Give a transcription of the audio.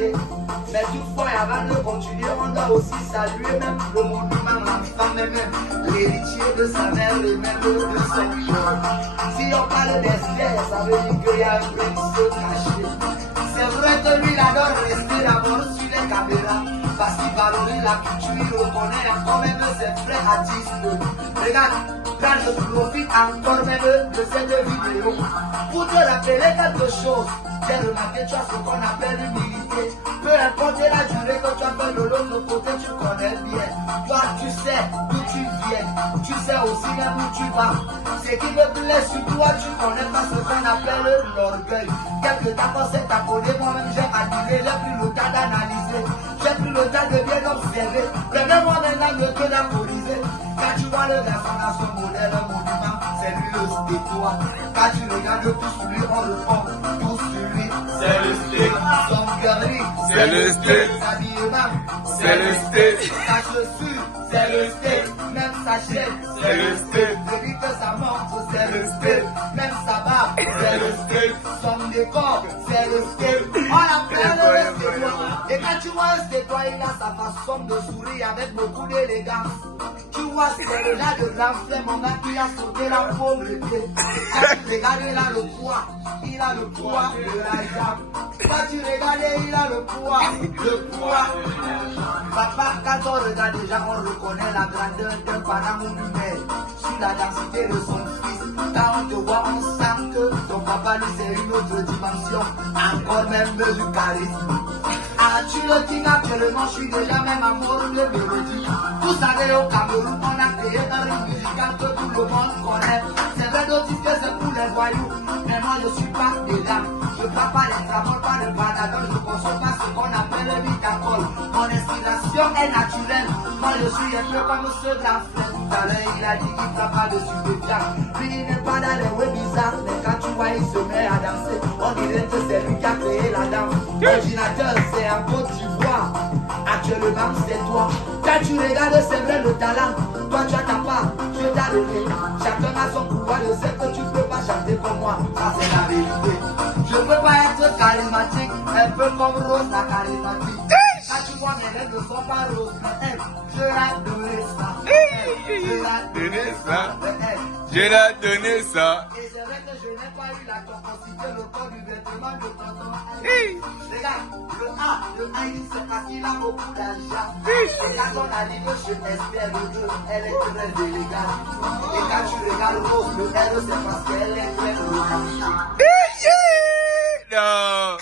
chanter. Mais toutefois, avant de continuer, on doit aussi saluer même le monument, l'enfant, même l'héritier de sa mère et même de son père. Si on parle d'Esther, ça veut dire qu'il y a un prince caché. C'est vrai que lui, il adore rester d'abord sur les caméras. Parce qu'il valorise la culture, il reconnaît quand même ses frères artistes. Regarde, là je profite encore même de cette vidéo pour te rappeler quelque chose. J'ai remarqué, tu as ce qu'on appelle l'humilité. Peu importe la durée que tu as fait de l'autre côté, tu connais bien. Toi, tu sais d'où tu viens. Tu sais aussi même où tu vas. Ce qui me plaît sur toi, tu connais pas ce qu'on appelle l'orgueil. Quelque temps qu'on s'est abonné, moi-même j'ai admiré, j'ai pris le temps d'analyser. J'ai pris le temps de bien observer. Prenez-moi maintenant le temps d'appoliser. Quand tu vois le garçon dans son modèle, un monument, c'est lui le stétois. Quand tu regardes tout sur lui, on le fond, tout sur lui. C'est le steak. Son galerie, C'est le steak. s'habillement, C'est le steak. sa chaussure, c'est le steak. Même sa chaîne, C'est le steak. celui que sa montre, c'est le steak. Même sa barbe, c'est le steak. Son décor, c'est le steak. On l'appelle le stétois. Et quand tu vois un stétois, il a sa façon de sourire avec beaucoup d'élégance. Tu vois, c'est le genre de grand frère, mon gars, qui a sauté la pauvreté. Quand tu regardes, il a le poids. Il a le poids de la jambe. Quand tu regardes, il a le poids. Le poids. Papa, quand on regarde déjà, on reconnaît la grandeur d'un parent ou d'une mère. Sur la densité de son fils. Quand on te voit, on sent que ton papa, lui, c'est une autre dimension. Encore même du charisme. Ah, tu le dis actuellement, je suis déjà même amoureux de mélodie. Vous savez, au Cameroun, on a créé un rythme musical que tout le monde connaît. C'est vrai d'office que c'est pour les voyous, mais moi je suis pas dedans. Je ne prends pas les tramol, pas le panadol, je ne consomme pas ce qu'on appelle le vitacol. Mon inspiration est naturelle, moi je suis un peu comme ce grand frère. Tout à l'heure, il a dit qu'il ne prend pas de stupéfiants. Lui, il n'est pas dans les web bizarres, mais quand tu vois, il se met à danser. On dirait que c'est lui qui a créé la danse. L'ordinateur, c'est un Côte d'Ivoire. Actuellement, c'est toi. Quand tu regardes, c'est vrai le talent. Toi, tu as ta part, tu es arrivé. Chacun a son pouvoir. Je sais que tu ne peux pas chanter comme moi. Ça, c'est la vérité. Je ne peux pas être charismatique, un peu comme Rose, la charismatique. Quand tu vois mes lèvres ne sont pas roses, mais elle, je la donné ça. Je la donné ça. Je l'ai donné ça. Et c'est vrai que je n'ai pas eu la capacité, le corps du vêtement de tonton. Regarde, le A, c'est parce qu'il a beaucoup d'argent. Et quand on arrive chez Esther, elle est très élégante. Et quand tu regardes Rose, le R, c'est parce qu'elle est très romantique. Non.